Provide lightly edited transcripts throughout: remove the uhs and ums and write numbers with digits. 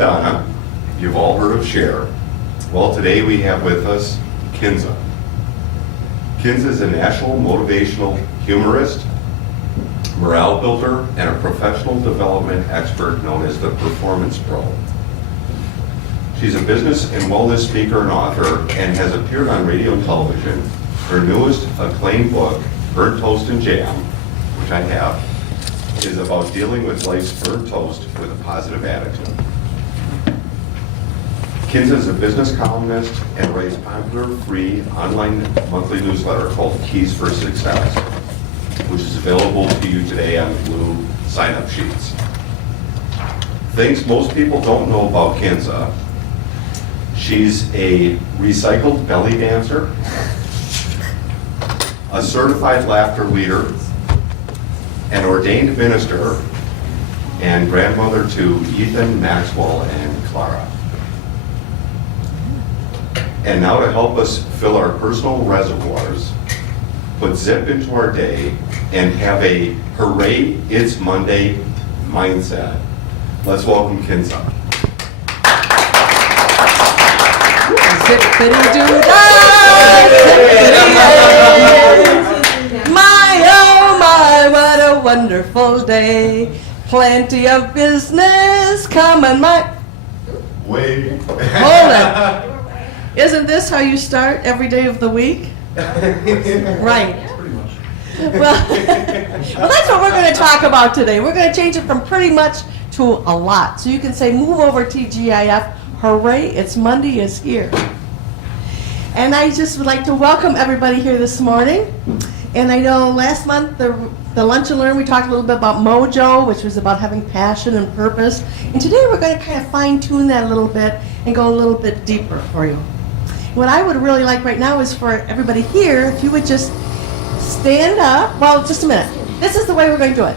Madonna. You've all heard of Cher. Well, today we have with us Kinza. Kinza is a national motivational humorist, morale builder, and a professional development expert known as the Performance Pro. She's a business and wellness speaker and author and has appeared on radio and television. Her newest acclaimed book, Burnt Toast and Jam, which I have, is about dealing with life's burnt toast with a positive attitude. Kinza is a business columnist and writes popular free online monthly newsletter called Keys for Success, which is available to you today on blue sign-up sheets. Things most people don't know about Kinza: she's a recycled belly dancer, a certified laughter leader, an ordained minister, and grandmother to Ethan, Maxwell, and Clara. And now to help us fill our personal reservoirs, put zip into our day, and have a hooray, it's Monday mindset. Let's welcome Kinza. My, oh my, what a wonderful day. Plenty of business coming my way. Hold it. Isn't this how you start every day of the week? Right. Pretty much. Well, that's what we're going to talk about today. We're going to change it from pretty much to a lot. So you can say, move over TGIF. Hooray, it's Monday is here. And I just would like to welcome everybody here this morning. And I know last month, the Lunch and Learn, we talked a little bit about mojo, which was about having passion and purpose. And today we're going to kind of fine tune that a little bit and go a little bit deeper for you. What I would really like right now is for everybody here, if you would just stand up. Well, just a minute. This is the way we're going to do it.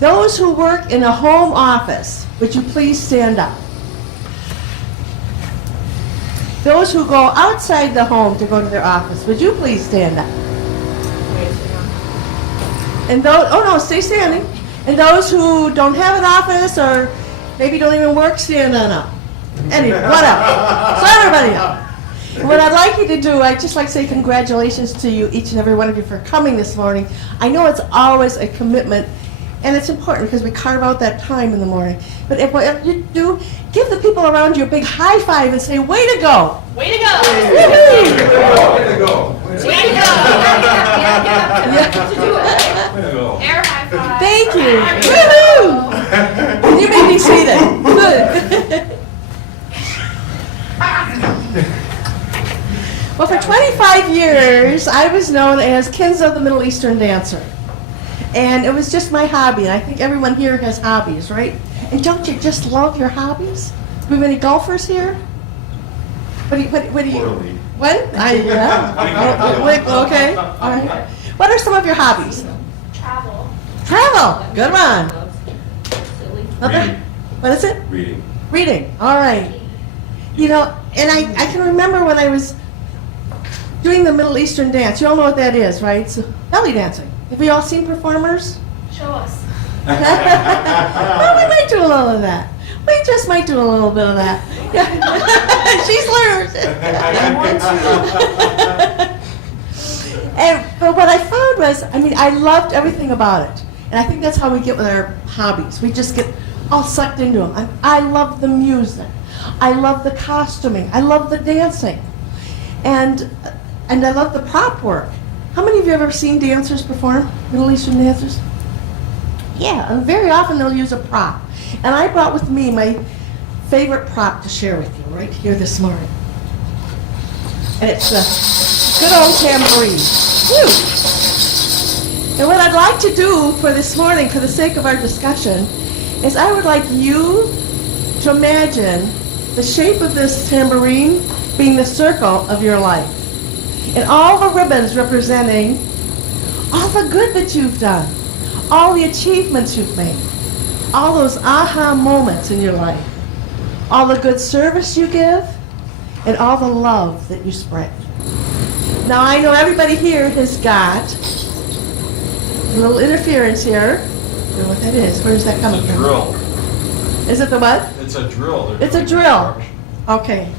Those who work in a home office, would you please stand up? Those who go outside the home to go to their office, would you please stand up? And those, oh no, stay standing. And those who don't have an office or maybe don't even work, stand on up. Anyway, whatever. So everybody up. What I'd like you to do, I'd just like to say congratulations to you, each and every one of you, for coming this morning. I know it's always a commitment, and it's important because we carve out that time in the morning. But if whatever you do, give the people around you a big high five and say, way to go. Way to go! Way to go. Way to go! Yeah. To do it. Way to go. Air high five. Thank you. Woohoo! You may be seated. Good. Well, for 25 years, I was known as Kinza the Middle Eastern Dancer. And it was just my hobby, and I think everyone here has hobbies, right? And don't you just love your hobbies? Do we have any golfers here? What do you? What? Okay. All right. What are some of your hobbies? Travel. Travel. Good one. Nothing? What is it? Reading. Reading. All right. You know, and I can remember when I was doing the Middle Eastern dance. You all know what that is, right? So, belly dancing. Have we all seen performers? Show us. Well, we might do a little of that. We just might do a little bit of that. She's learned. But what I found was, I mean, I loved everything about it. And I think that's how we get with our hobbies. We just get all sucked into them. I love the music. I love the costuming. I love the dancing. And I love the prop work. How many of you have ever seen dancers perform, Middle Eastern dancers? Yeah, and very often they'll use a prop. And I brought with me my favorite prop to share with you right here this morning. And it's a good old tambourine. Woo! And what I'd like to do for this morning, for the sake of our discussion, is I would like you to imagine the shape of this tambourine being the circle of your life. And all the ribbons representing all the good that you've done, all the achievements you've made, all those aha moments in your life, all the good service you give, and all the love that you spread. Now I know everybody here has got a little interference here. I don't know what that is. Where's that coming from? Drill. Is it the what? The It's a drill. They're It's a doing drill. construction. Okay.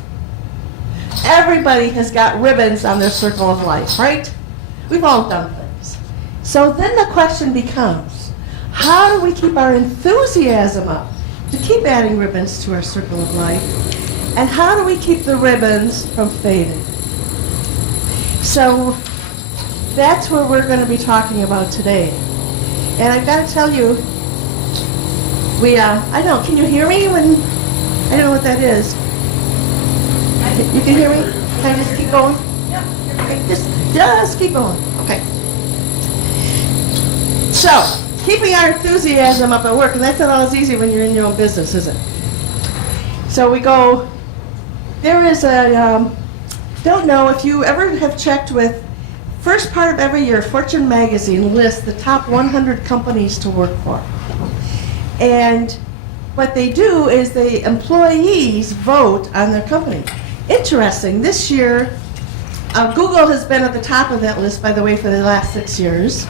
Everybody has got ribbons on their circle of life, right? We've all done things. So then the question becomes, how do we keep our enthusiasm up to keep adding ribbons to our circle of life? And how do we keep the ribbons from fading? So that's what we're going to be talking about today. And I've got to tell you, I don't, can you hear me when, I don't know what that is. You can hear me? Can I just keep going? Okay, just keep going. Okay. So, keeping our enthusiasm up at work, and that's not always easy when you're in your own business, is it? So we go, there is a, don't know if you ever have checked with, first part of every year, Fortune magazine lists the top 100 companies to work for. And what they do is the employees vote on their company. Interesting, this year, Google has been at the top of that list, by the way, for the last 6 years.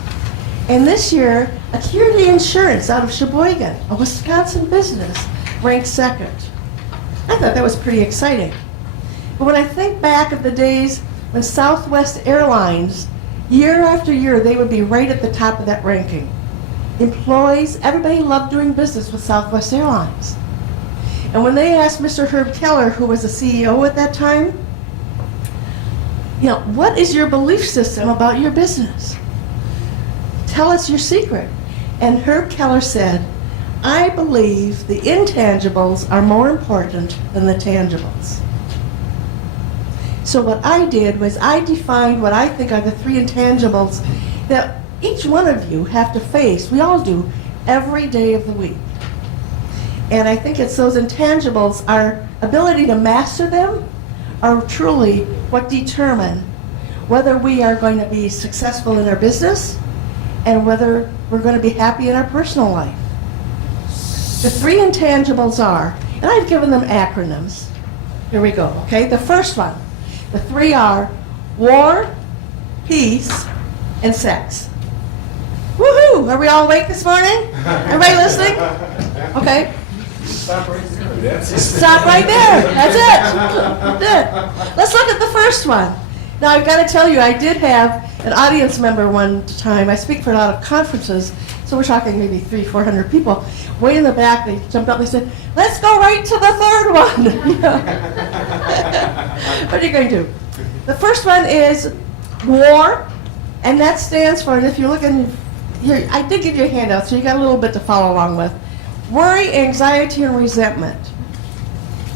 And this year, Acuity Insurance out of Sheboygan, a Wisconsin business, ranked second. I thought that was pretty exciting. But when I think back of the days when Southwest Airlines, year after year, they would be right at the top of that ranking. Employees, everybody loved doing business with Southwest Airlines. And when they asked Mr. Herb Keller, who was the CEO at that time, you know, what is your belief system about your business? Tell us your secret. And Herb Keller said, I believe the intangibles are more important than the tangibles. So what I did was I defined what I think are the 3 intangibles that each one of you have to face, we all do, every day of the week. And I think it's those intangibles, our ability to master them, are truly what determine whether we are going to be successful in our business and whether we're going to be happy in our personal life. The 3 intangibles are, and I've given them acronyms. Here we go, okay? The first one, the 3 are war, peace, and sex. Woohoo! Are we all awake this morning? Everybody listening? Okay. Stop right there. That's it. Stop right there. That's it. Good. Let's look at the first one. Now, I've got to tell you, I did have an audience member one time. I speak for a lot of conferences, so we're talking maybe 300-400 people. Way in the back, they jumped up and said, let's go right to the third one. What are you going to do? The first one is war, and that stands for, and if you're looking here, I did give you a handout, so you got a little bit to follow along with. Worry, anxiety, and resentment.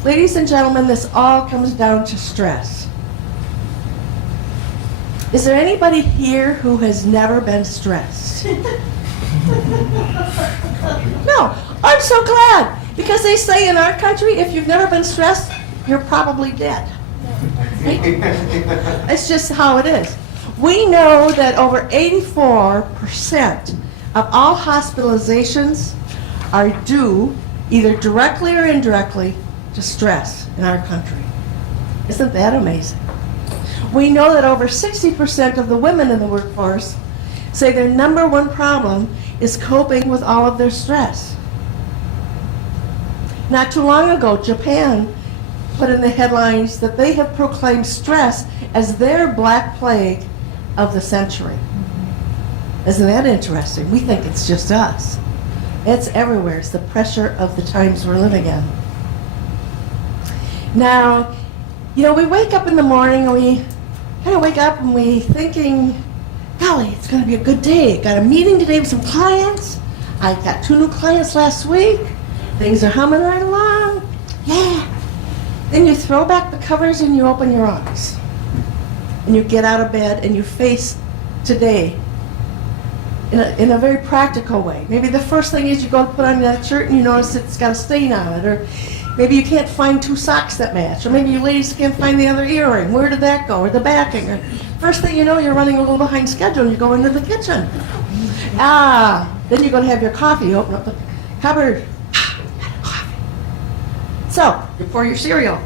Ladies and gentlemen, this all comes down to stress. Is there anybody here who has never been stressed? No, I'm so glad, because they say in our country, if you've never been stressed, you're probably dead. Right? It's just how it is. We know that over 84% of all hospitalizations are due, either directly or indirectly, to stress in our country. Isn't that amazing? We know that over 60% of the women in the workforce say their number one problem is coping with all of their stress. Not too long ago, Japan put in the headlines that they have proclaimed stress as their black plague of the century. Isn't that interesting? We think it's just us. It's everywhere. It's the pressure of the times we're living in. Now, you know, we wake up in the morning and we kind of wake up and we thinking, golly, it's going to be a good day. Got a meeting today with some clients. I got 2 new clients last week. Things are humming right along. Yeah. Then you throw back the covers and you open your eyes. And you get out of bed and you face today in a very practical way. Maybe the first thing is you go to put on that shirt and you notice it's got a stain on it. Or maybe you can't find 2 socks that match. Or maybe you ladies can't find the other earring. Where did that go? Or the backing. Or first thing you know, you're running a little behind schedule and you go into the kitchen. Then you go to have your coffee. You open up the cupboard. Coffee. So, you pour your cereal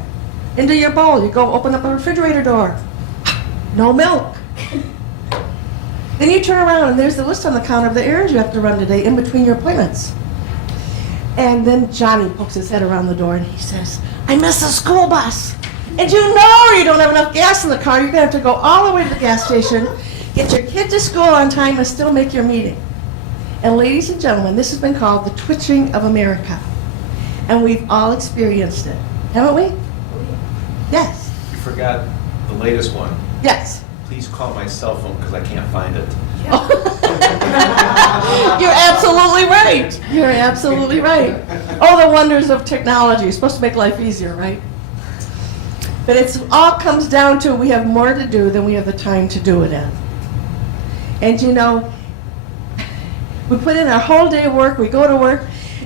into your bowl. You go open up the refrigerator door. No milk. Then you turn around and there's the list on the counter of the errands you have to run today in between your appointments. And then Johnny pokes his head around the door and he says, I miss the school bus. And you know you don't have enough gas in the car. You're going to have to go all the way to the gas station, get your kid to school on time, and still make your meeting. And ladies and gentlemen, this has been called the twitching of America. And we've all experienced it, haven't we? Yes. You forgot the latest one. Yes. Please call my cell phone because I can't find it. You're absolutely right. You're absolutely right. Oh, the wonders of technology. It's supposed to make life easier, right? But it all comes down to we have more to do than we have the time to do it in. And you know, we put in our whole day of work, we go to work,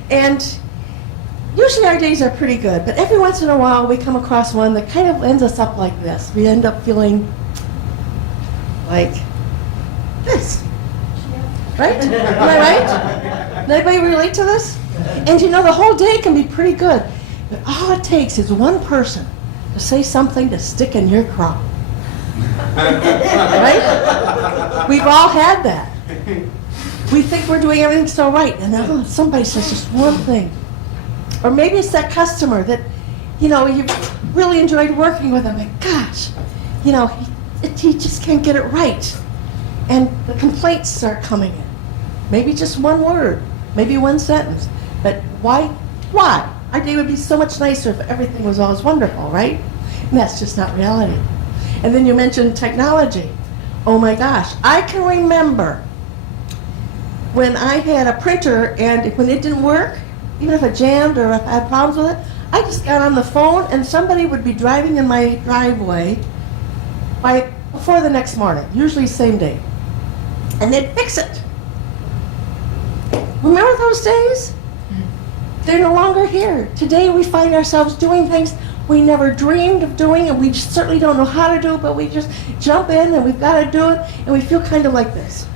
and usually our days are pretty good, but every once in a while we come across one that kind of ends us up like this. We end up feeling like this. Right? Am I right? Does anybody relate to this? And you know, the whole day can be pretty good, but all it takes is one person to say something to stick in your craw. Right? We've all had that. We think we're doing everything so right, and then somebody says just one thing. Or maybe it's that customer that, you know, you really enjoyed working with him, and gosh, you know, he just can't get it right. And the complaints start coming in. Maybe just one word, maybe one sentence. But why? Why? Our day would be so much nicer if everything was always wonderful, right? And that's just not reality. And then you mentioned technology. Oh my gosh, I can remember when I had a printer and when it didn't work, even if it jammed or if I had problems with it, I just got on the phone and somebody would be driving in my driveway before the next morning, usually same day. And they'd fix it. Remember those days? They're no longer here. Today we find ourselves doing things we never dreamed of doing, and we certainly don't know how to do, but we just jump in and we've got to do it, and we feel kind of like this.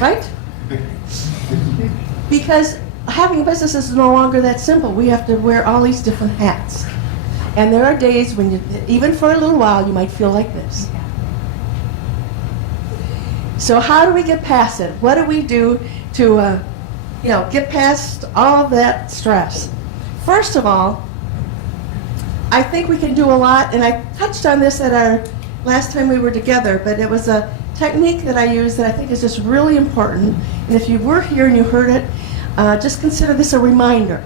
Right? Because having a business is no longer that simple. We have to wear all these different hats. And there are days when, even for a little while, you might feel like this. So how do we get past it? What do we do to, get past all of that stress? First of all, I think we can do a lot, and I touched on this at our last time we were together, but it was a technique that I use that I think is just really important. And if you were here and you heard it, just consider this a reminder.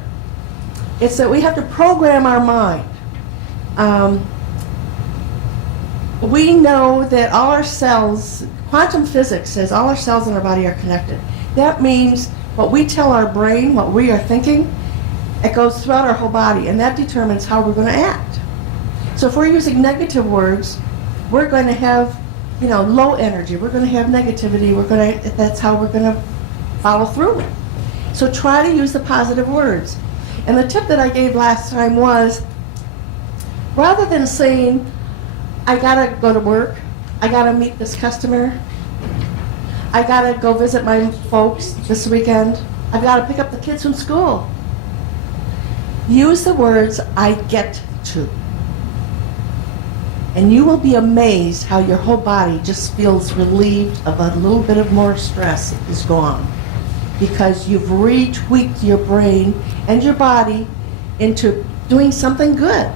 It's that we have to program our mind. We know that all our cells, quantum physics says all our cells in our body are connected. That means what we tell our brain, what we are thinking, it goes throughout our whole body, and that determines how we're going to act. So if we're using negative words, we're going to have, low energy. We're going to have negativity. That's how we're going to follow through. So try to use the positive words. And the tip that I gave last time was, rather than saying, I gotta go to work, I gotta meet this customer, I gotta go visit my folks this weekend, I've gotta pick up the kids from school. Use the words, I get to. And you will be amazed how your whole body just feels relieved of a little bit of more stress is gone. Because you've retweaked your brain and your body into doing something good.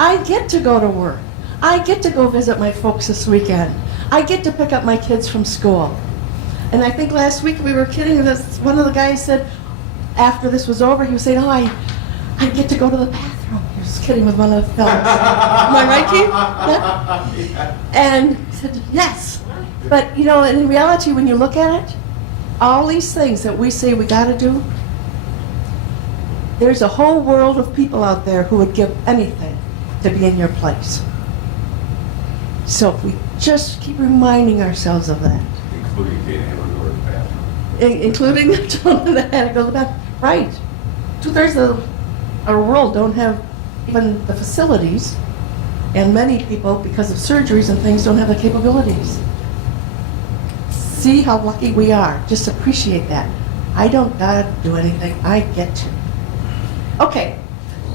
I get to go to work. I get to go visit my folks this weekend. I get to pick up my kids from school. And I think last week we were kidding. One of the guys said, after this was over, he was saying, I get to go to the bathroom. He was kidding with one of the fellas. Am I right, Keith? Yeah. And he said, yes. But, in reality, when you look at it, all these things that we say we got to do, there's a whole world of people out there who would give anything to be in your place. So if we just keep reminding ourselves of that. Including being able to go to the bathroom. Including the children that had to go to the bathroom. Right. 2/3 of our world don't have even the facilities, and many people, because of surgeries and things, don't have the capabilities. See how lucky we are. Just appreciate that. I don't gotta do anything. I get to. Okay.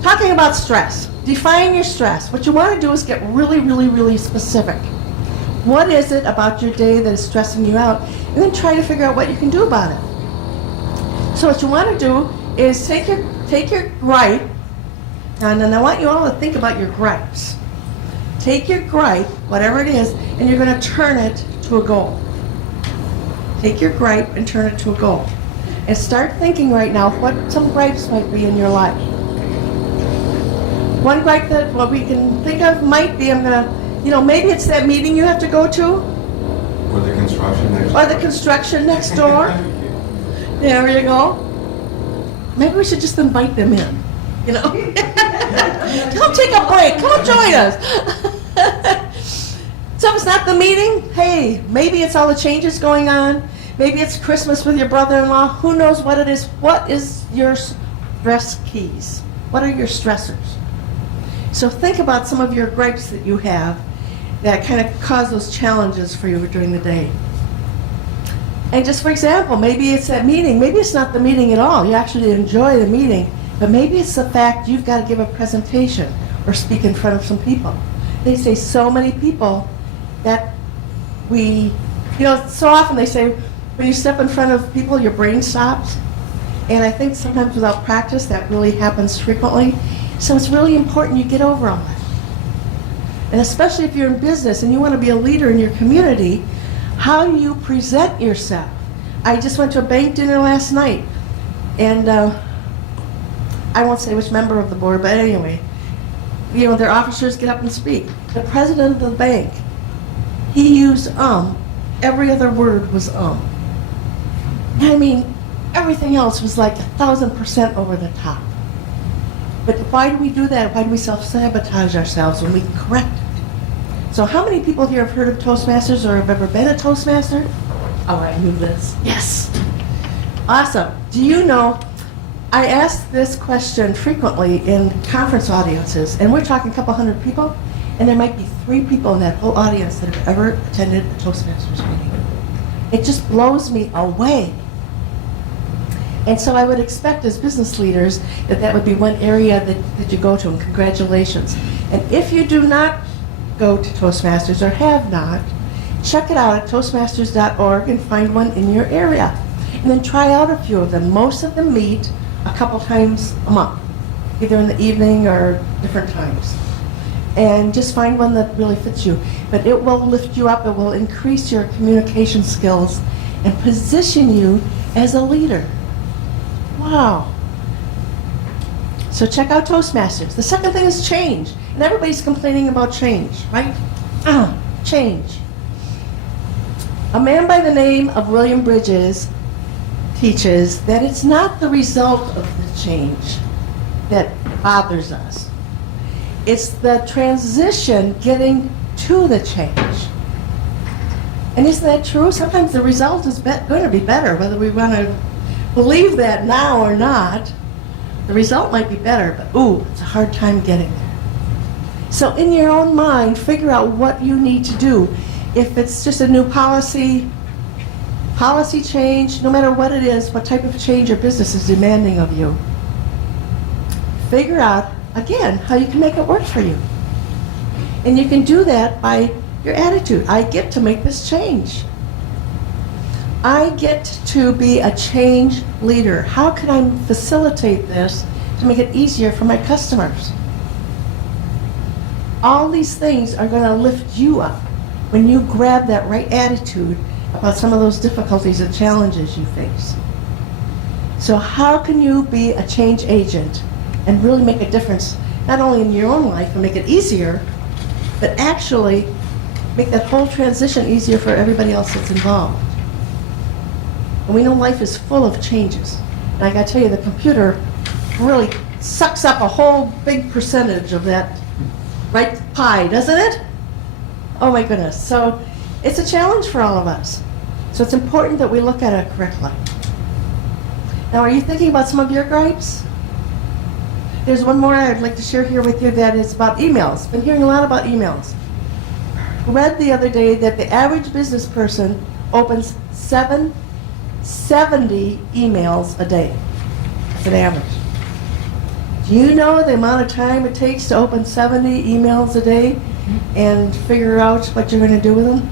Talking about stress. Define your stress. What you want to do is get really, really, really specific. What is it about your day that is stressing you out? and then try to figure out what you can do about it. So what you want to do is take your gripe, and then I want you all to think about your gripes. Take your gripe, whatever it is, and you're going to turn it to a goal. Take your gripe and turn it to a goal. And start thinking right now what some gripes might be in your life. One gripe that what we can think of might be, maybe it's that meeting you have to go to, Or the construction next or the construction next door. There you go. Maybe we should just invite them in, Come take a break, come join us. So if it's not the meeting, hey, maybe it's all the changes going on. Maybe it's Christmas with your brother-in-law. Who knows what it is? What is your stress keys? What are your stressors? So think about some of your gripes that you have that kind of cause those challenges for you during the day. And just for example, maybe it's that meeting. Maybe it's not the meeting at all. You actually enjoy the meeting. But maybe it's the fact you've got to give a presentation or speak in front of some people. They say so many people that so often they say when you step in front of people, your brain stops. And I think sometimes without practice, that really happens frequently. So it's really important you get over all that. And especially if you're in business and you want to be a leader in your community, how you present yourself. I just went to a bank dinner last night, and I won't say which member of the board, but anyway, their officers get up and speak. The president of the bank, he used every other word was I mean, everything else was like 1,000% over the top. But why do we do that? Why do we self-sabotage ourselves when we can correct it? So how many people here have heard of Toastmasters or have ever been a Toastmaster? Oh, I knew this. Yes. Awesome. Do you know, I ask this question frequently in conference audiences, and we're talking a couple hundred people, and there might be 3 people in that whole audience that have ever attended a Toastmasters meeting. It just blows me away. And so I would expect as business leaders that would be one area that you go to, and congratulations. And if you do not go to Toastmasters or have not, check it out at toastmasters.org and find one in your area. And then try out a few of them. Most of them meet a couple times a month, either in the evening or different times. And just find one that really fits you. But it will lift you up, it will increase your communication skills and position you as a leader. Wow. So check out Toastmasters. The second thing is change. And everybody's complaining about change, right? Change. A man by the name of William Bridges teaches that it's not the result of the change that bothers us. It's the transition getting to the change. And isn't that true? Sometimes the result is going to be better, whether we want to believe that now or not. The result might be better, but it's a hard time getting there. So in your own mind, figure out what you need to do. If it's just a new policy change, no matter what it is, what type of change your business is demanding of you, figure out, again, how you can make it work for you. And you can do that by your attitude. I get to make this change. I get to be a change leader. How can I facilitate this to make it easier for my customers? All these things are going to lift you up when you grab that right attitude about some of those difficulties and challenges you face. So how can you be a change agent and really make a difference, not only in your own life and make it easier, but actually make that whole transition easier for everybody else that's involved? And we know life is full of changes. And I got to tell you, the computer really sucks up a whole big percentage of that right pie, doesn't it? Oh my goodness. So it's a challenge for all of us. So it's important that we look at it correctly. Now, are you thinking about some of your gripes? There's one more I'd like to share here with you that is about emails. Been hearing a lot about emails. Read the other day that the average business person opens 70 emails a day. That's an average. Do you know the amount of time it takes to open 70 emails a day and figure out what you're going to do with them?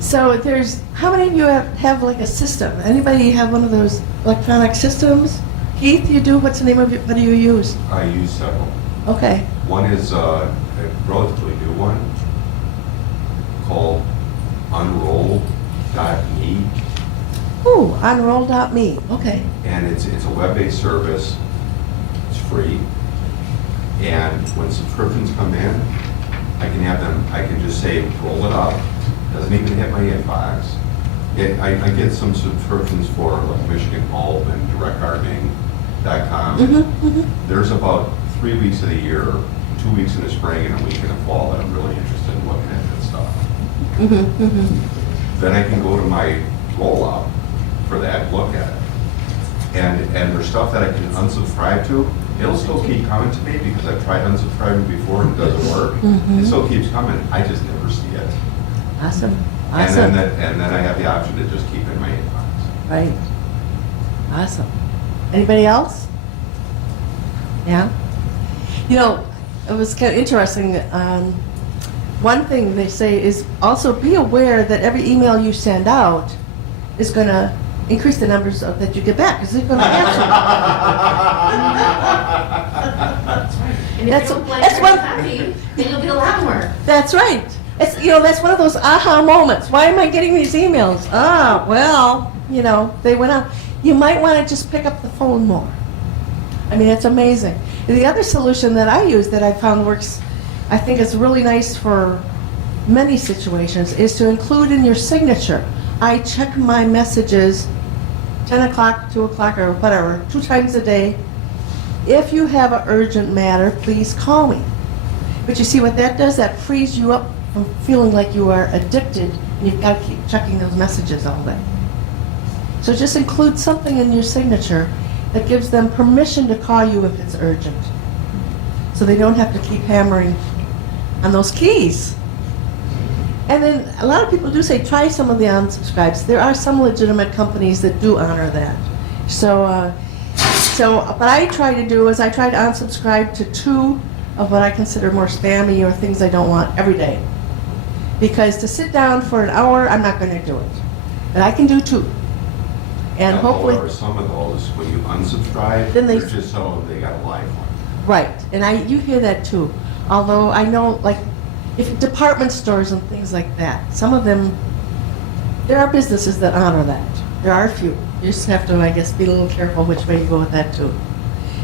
So there's, how many of you have like a system? Anybody have one of those electronic systems? Keith, you do? What's the name of it? What do you use? I use several. Okay. One is a relatively new one called unroll.me, Ooh, unroll.me. Okay. and it's a web-based service. It's free, and when subscriptions come in, I can just say roll it up. Doesn't even hit my inbox. I get some subscriptions for like Michigan Pulp and directgardening.com. There's about 3 weeks of the year, 2 weeks in the spring and a week in the fall that I'm really interested in looking at that stuff. Then I can go to my roll-up for that, look at it. And there's stuff that I can unsubscribe to. It'll still keep coming to me because I've tried unsubscribing before and it doesn't work. It still keeps coming. I just never see it. Awesome. And Awesome. then I have the option to just keep it in my inbox. Right. Awesome. Anybody else? Yeah? You know, it was kind of interesting. One thing they say is also be aware that every email you send out is going to increase the numbers that you get back because they're going to answer. And if That's- you don't like that's your one- copy, then you'll get a lot more. That's right. It's, you know, that's one of those aha moments. Why am I getting these emails? Ah, well, you know, they went out. You might want to just pick up the phone more. I mean, it's amazing. And the other solution that I use that I found works, I think is really nice for many situations, is to include in your signature. I check my messages 10 o'clock, 2 o'clock, or whatever, 2 times a day. If you have an urgent matter, please call me. But you see what that does? That frees you up from feeling like you are addicted and you've got to keep checking those messages all day. So just include something in your signature that gives them permission to call you if it's urgent. So they don't have to keep hammering on those keys. And then a lot of people do say try some of the unsubscribes. There are some legitimate companies that do honor that. So what I try to do is I try to unsubscribe to 2 of what I consider more spammy or things I don't want every day. Because to sit down for an hour, I'm not going to do it. But I can do 2. And Now, hopefully, however, some of those, when you unsubscribe, Then they- they're just so they got a live one. right. And you hear that too. Although I know, like, if department stores and things like that, some of them, there are businesses that honor that. There are a few. You just have to, I guess, be a little careful which way you go with that too.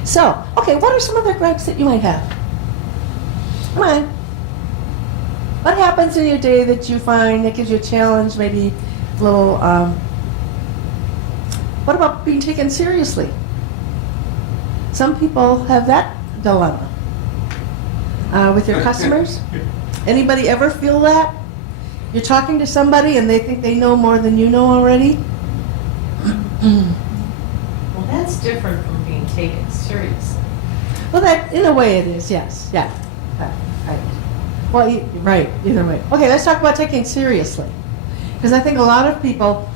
So, okay, what are some other gripes that you might have? Come on. What happens in your day that you find that gives you a challenge, maybe a little, what about being taken seriously? Some people have that dilemma. With your customers? Anybody ever feel that? You're talking to somebody and they think they know more than you know already? Well, that's different from being taken seriously. Well, that, in a way it is, yes, yeah. Right. Well, right, either way. Okay, let's talk about taking it seriously. Because I think a lot of people,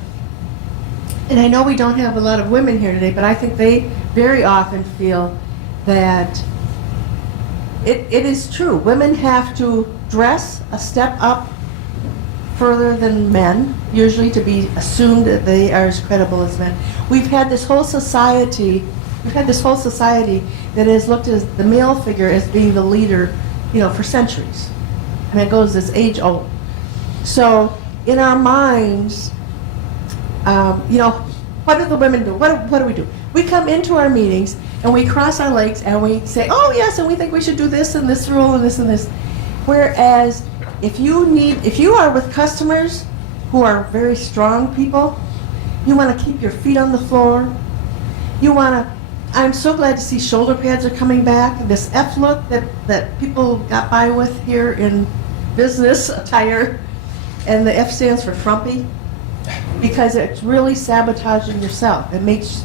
and I know we don't have a lot of women here today, but I think they very often feel that it is true. Women have to dress a step up further than men, usually to be assumed that they are as credible as men. We've had this whole society that has looked at the male figure as being the leader, you know, for centuries. And it goes this age old. So in our minds, you know, what do the women do? What do we do? We come into our meetings and we cross our legs and we say, oh yes, and we think we should do this and this rule and this and this. Whereas if you are with customers who are very strong people, you want to keep your feet on the floor. I'm so glad to see shoulder pads are coming back. This F look that people got by with here in business attire, and the F stands for frumpy, because it's really sabotaging yourself. It makes,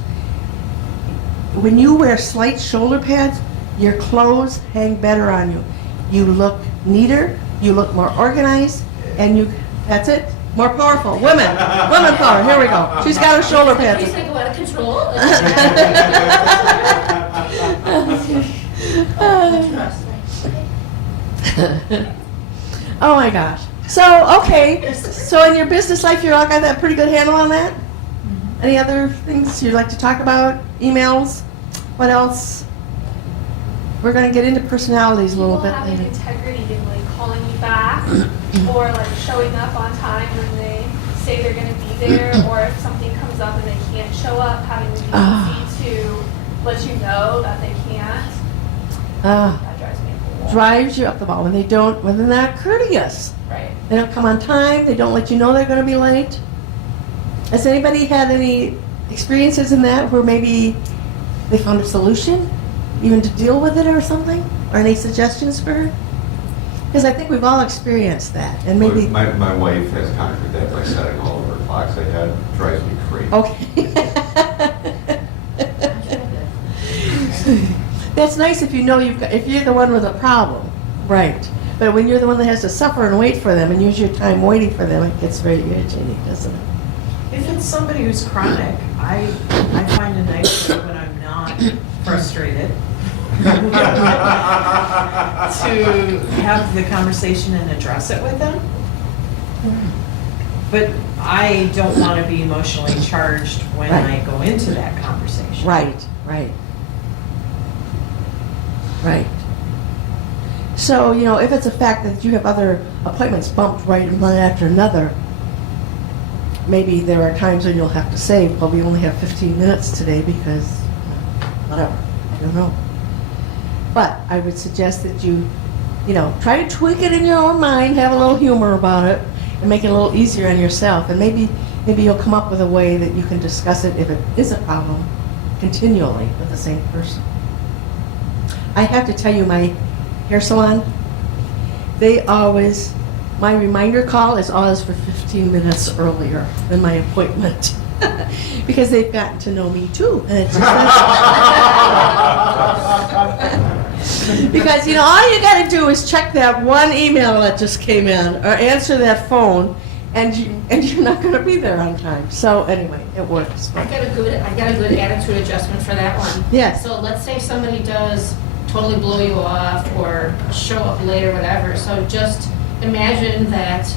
when you wear slight shoulder pads, your clothes hang better on you. You look neater, you look more organized, and that's it. More powerful. Women power. Here we go. She's got her shoulder pads. Things that go out of control. Oh my gosh. So, okay, so in your business life, you're all got that pretty good handle on that? Any other things you'd like to talk about? Emails? What else? We're going to get into personalities a little bit People having later. integrity and like calling you back, or like showing up on time when they say they're going to be there, or if something comes up and they can't show up, having the decency to let you know that they can't. That drives me up the wall. Drives you up the wall when when they're not courteous. Right. They don't come on time, they don't let you know they're going to be late. Has anybody had any experiences in that where maybe they found a solution, even to deal with it or something? Or any suggestions for her? Because I think we've all experienced that, and maybe... My wife has conquered that by setting all of her clocks ahead. Drives me crazy. Okay. That's nice if you know if you're the one with a problem, right? But when you're the one that has to suffer and wait for them and use your time waiting for them, it gets very irritating, doesn't it? If it's somebody who's chronic, I find it nice when I'm not frustrated to have the conversation and address it with them. But I don't want to be emotionally charged when Right. I go into that conversation. Right. So, if it's a fact that you have other appointments bumped right one after another, maybe there are times when you'll have to say, well, we only have 15 minutes today because whatever, I don't know. But I would suggest that you try to tweak it in your own mind, have a little humor about it, and make it a little easier on yourself. And maybe you'll come up with a way that you can discuss it if it is a problem continually with the same person. I have to tell you, my hair salon, my reminder call is always for 15 minutes earlier than my appointment. Because they've gotten to know me too. And it's just because, all you got to do is check that one email that just came in or answer that phone, and you're not going to be there on time. So anyway, it works. I got a good attitude adjustment for that one. Yes. So let's say somebody does totally blow you off or show up late or whatever. So just imagine that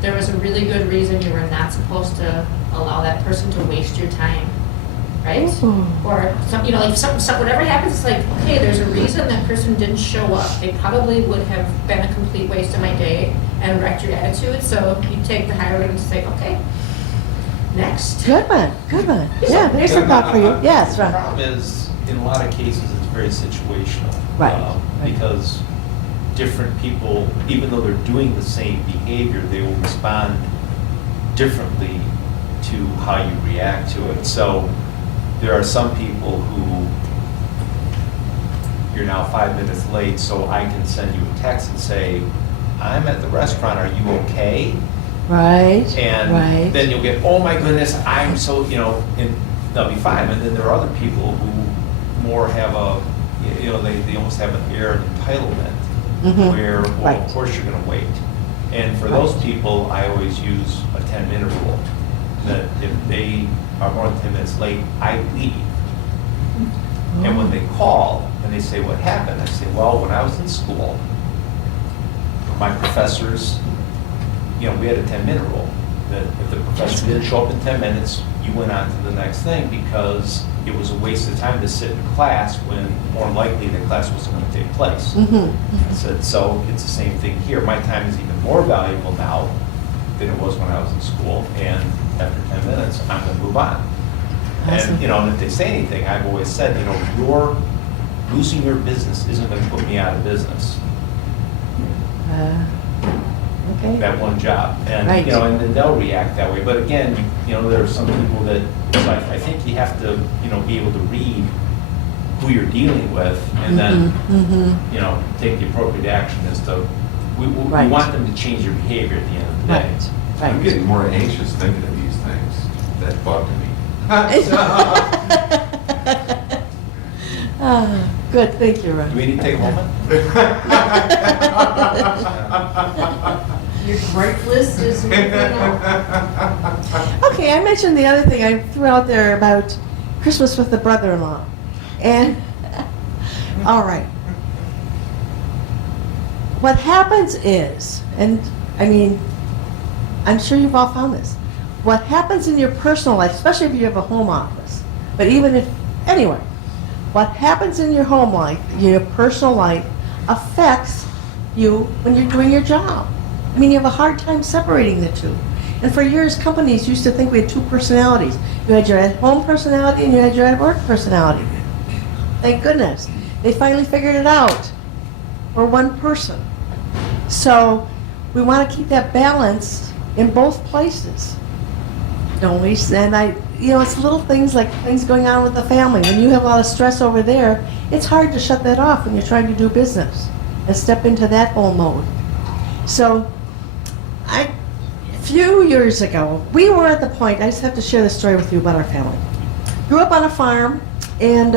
there was a really good reason you were not supposed to allow that person to waste your time, right? Ooh. Or whatever happens, it's like, okay, there's a reason that person didn't show up. They probably would have been a complete waste of my day and wrecked your attitude. So you take the higher road and say, okay, next. Good one. Yeah, there's a thought for you. Yes, The right. problem is, in a lot of cases, it's very situational. Right. Because different people, even though they're doing the same behavior, they will respond differently to how you react to it. So there are some people who, you're now 5 minutes late, so I can send you a text and say, I'm at the restaurant, are you okay? Right. And then you'll get, oh my goodness, I'm so, and they'll be fine. And then there are other people who more have they almost have an air of entitlement, where, well, Right. of course you're gonna wait. And for those people, I always use a 10-minute rule, that if they are more than 10 minutes late, I leave. And when they call and they say, what happened? I say, well, when I was in school, my professors, we had a 10-minute rule, that if the professor didn't show up in 10 minutes, you went on to the next thing, because it was a waste of time to sit in class when more likely the class wasn't going to take place. I said, so it's the same thing here. My time is even more valuable now than it was when I was in school, and after 10 minutes, I'm going to move on. Awesome. And if they say anything, I've always said, your losing your business isn't going to put me out of business. Okay. That one job, and Right. and then they'll react that way. But again, there are some people that, so I think you have to, be able to read who you're dealing with, and then, take the appropriate action as to, we Right. want them to change their behavior at the end of the day. I'm Right. getting more anxious thinking of these things. That bugged me. Good, thank you, Do Ron. we need to take a moment? Your gripe list is moving up. Okay, I mentioned the other thing I threw out there about Christmas with the brother-in-law. And, all right. what happens is, and I mean, I'm sure you've all found this, what happens in your personal life, especially if you have a home office, but even if, anyway, what happens in your home life, your personal life, affects you when you're doing your job. I mean, you have a hard time separating the two. And for years, companies used to think we had two personalities. You had your at-home personality and you had your at-work personality. Thank goodness. They finally figured it out. We're one person. So we want to keep that balance in both places. Don't we? And it's little things like things going on with the family. When you have a lot of stress over there, it's hard to shut that off when you're trying to do business and step into that whole mode. So a few years ago, we were at the point, I just have to share this story with you about our family. Grew up on a farm, and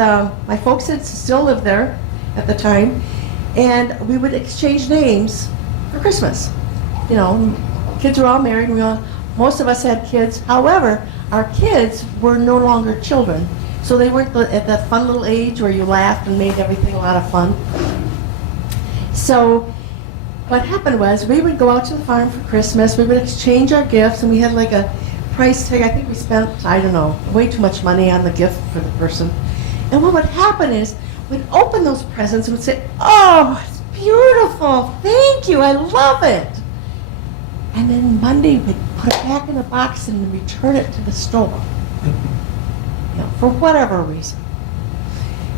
my folks had still lived there at the time, and we would exchange names for Christmas. You know, kids were all married, most of us had kids. However, our kids were no longer children, so they weren't at that fun little age where you laughed and made everything a lot of fun. So what happened was we would go out to the farm for Christmas, we would exchange our gifts, and we had like a price tag. I think we spent, I don't know, way too much money on the gift for the person. And what would happen is we'd open those presents and would say, "Oh, it's beautiful, thank you, I love it." And then Monday we'd put it back in the box and return it to the store, for whatever reason.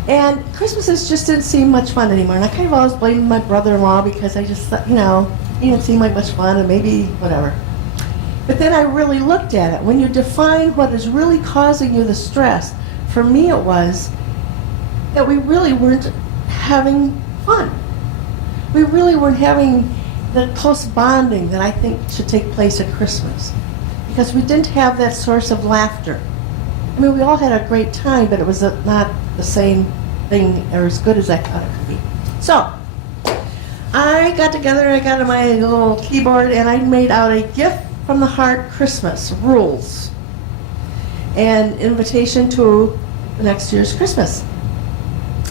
And Christmases just didn't seem much fun anymore. And I kind of always blamed my brother-in-law because I just thought, he didn't seem like much fun and maybe whatever. But then I really looked at it. When you define what is really causing you the stress, for me it was that we really weren't having fun. We really weren't having the close bonding that I think should take place at Christmas. Because we didn't have that source of laughter. I mean, we all had a great time, but it was not the same thing or as good as I thought it could be. So, I got together, I got on my little keyboard, and I made out a gift from the heart Christmas rules. And invitation to the next year's Christmas.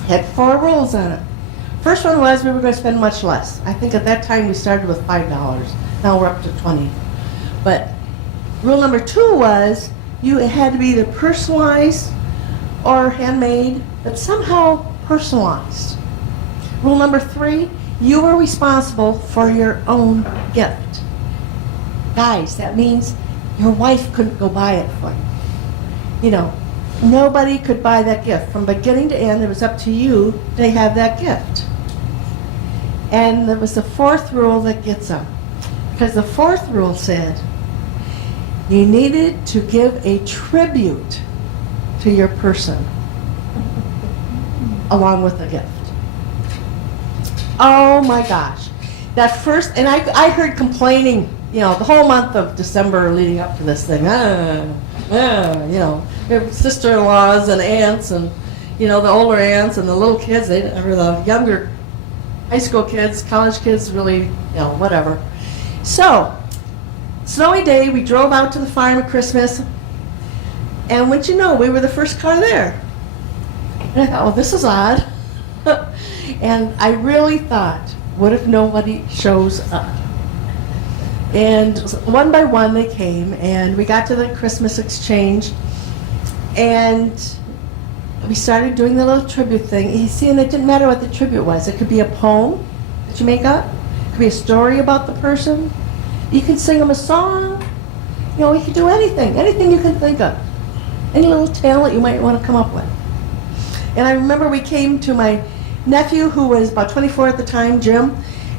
Had 4 rules on it. First one was we were going to spend much less. I think at that time we started with $5. Now we're up to 20. But rule number 2 was you had to be either personalized or handmade, but somehow personalized. Rule number 3, you were responsible for your own gift. Guys, that means your wife couldn't go buy it for you. Nobody could buy that gift. From beginning to end, it was up to you to have that gift. And there was the 4th rule that gets them. Because the 4th rule said you needed to give a tribute to your person along with the gift. Oh my gosh. That first, and I heard complaining, the whole month of December leading up to this thing. Sister-in-laws and aunts and, the older aunts and the little kids, or the younger high school kids, college kids, really, whatever. So, snowy day, we drove out to the farm at Christmas, and wouldn't you know, we were the first car there. And I thought, well, this is odd. And I really thought, what if nobody shows up? And one by one they came, and we got to the Christmas exchange, and we started doing the little tribute thing. You see, and it didn't matter what the tribute was. It could be a poem that you make up. It could be a story about the person. You can sing them a song. We could do anything you can think of. Any little talent you might want to come up with. And I remember we came to my nephew, who was about 24 at the time, Jim,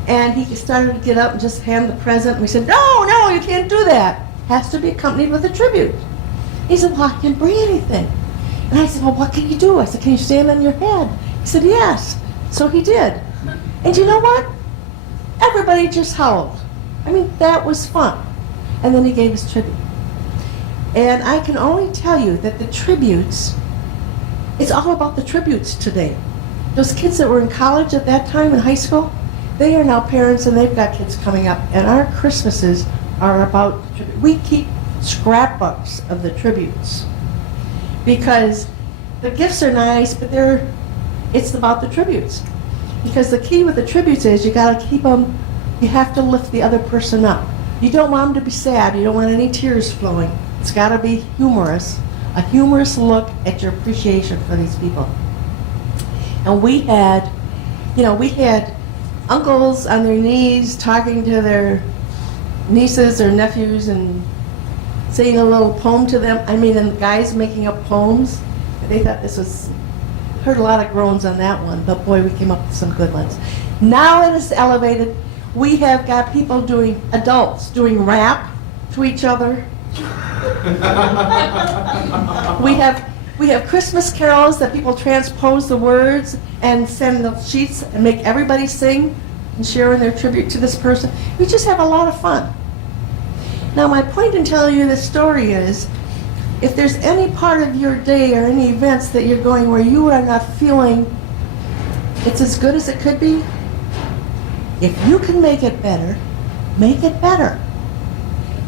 and he started to get up and just hand the present. And we said, no, you can't do that. It has to be accompanied with a tribute. He said, well, I can bring anything. And I said, well, what can you do? I said, can you stand on your head? He said, yes. So he did. And you know what? Everybody just howled. I mean, that was fun. And then he gave his tribute. And I can only tell you that the tributes, it's all about the tributes today. Those kids that were in college at that time, in high school, they are now parents and they've got kids coming up. And our Christmases are about, we keep scrapbooks of the tributes. Because the gifts are nice, but it's about the tributes. Because the key with the tributes is you gotta keep them, you have to lift the other person up. You don't want them to be sad, you don't want any tears flowing. It's gotta be humorous, a humorous look at your appreciation for these people. And we had uncles on their knees talking to their nieces or nephews and saying a little poem to them. I mean, and the guys making up poems. They thought this was, heard a lot of groans on that one, but boy, we came up with some good ones. Now it is elevated. We have got people adults doing rap to each other. We have Christmas carols that people transpose the words and send the sheets and make everybody sing and share in their tribute to this person. We just have a lot of fun. Now, my point in telling you this story is, if there's any part of your day or any events that you're going where you are not feeling it's as good as it could be, if you can make it better, make it better.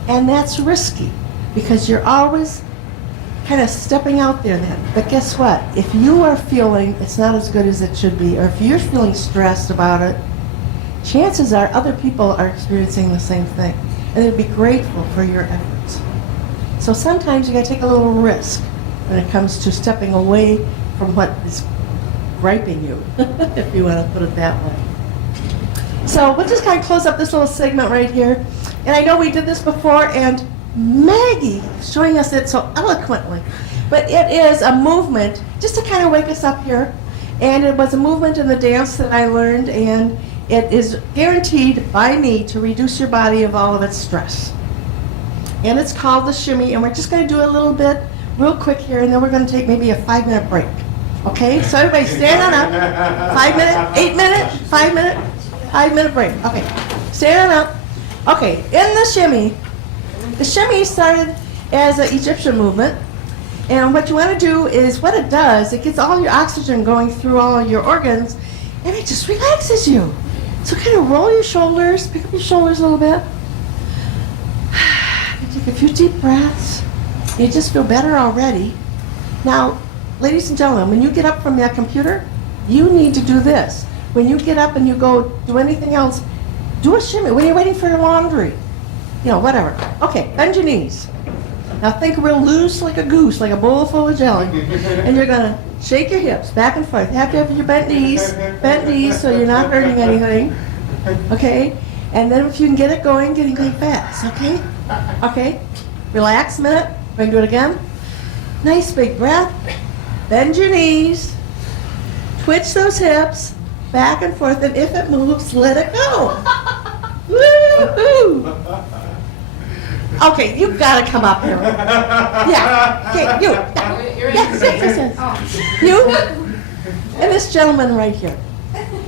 And that's risky, because you're always kind of stepping out there then. But guess what? If you are feeling it's not as good as it should be, or if you're feeling stressed about it, chances are other people are experiencing the same thing. And they'd be grateful for your efforts. So sometimes you gotta take a little risk when it comes to stepping away from what is griping you, if you wanna put it that way. So we'll just kind of close up this little segment right here. And I know we did this before, and Maggie showing us it so eloquently. But it is a movement just to kind of wake us up here. And it was a movement in the dance that I learned, and it is guaranteed by me to reduce your body of all of its stress. And it's called the shimmy, and we're just going to do a little bit real quick here, and then we're going to take maybe a 5-minute break. Okay, so everybody stand on up. 5 minute, 8 minute, 5 minute, 5-minute break. Okay, stand on up. Okay, in the shimmy started as an Egyptian movement. And what you want to do is, what it does, it gets all your oxygen going through all of your organs, and it just relaxes you. So kind of roll your shoulders, pick up your shoulders a little bit. Take a few deep breaths. You just feel better already. Now, ladies and gentlemen, when you get up from that computer, you need to do this. When you get up and you go do anything else, do a shimmy. When you're waiting for your laundry, whatever. Okay, bend your knees. Now think real loose like a goose, like a bowl full of jelly. And you're gonna shake your hips back and forth. You have to have your bent knees so you're not hurting anything. Okay? And then if you can get it going fast, okay? Okay? Relax a minute. We're gonna do it again. Nice big breath. Bend your knees. Twitch those hips back and forth, and if it moves, let it go. Woo-hoo! Okay, you've got to come up here. Yeah, okay, you. Yes. You and this gentleman right here.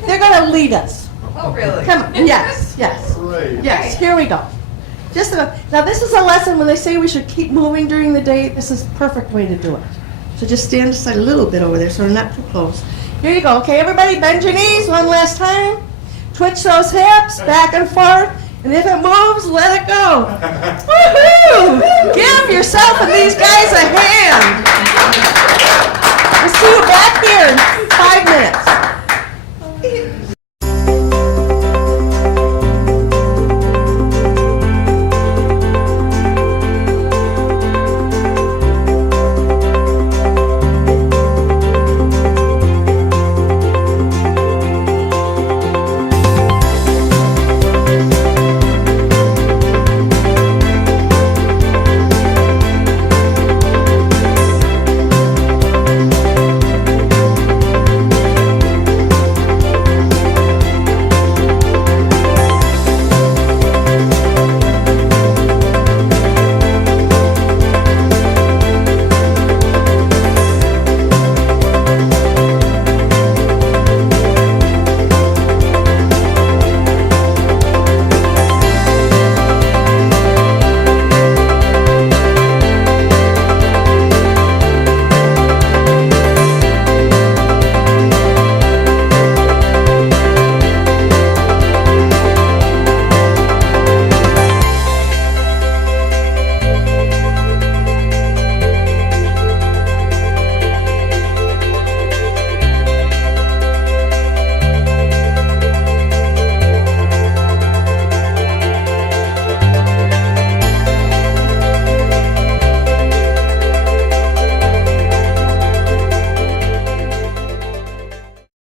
They're going to lead us. Oh, really? Come on. Yes. Yes, here we go. Now this is a lesson when they say we should keep moving during the day. This is the perfect way to do it. So just stand aside a little bit over there so we're not too close. Here you go. Okay, everybody bend your knees one last time. Twitch those hips back and forth. And if it moves, let it go. Woohoo! Give yourself and these guys a hand. We'll see you back here in 5 minutes.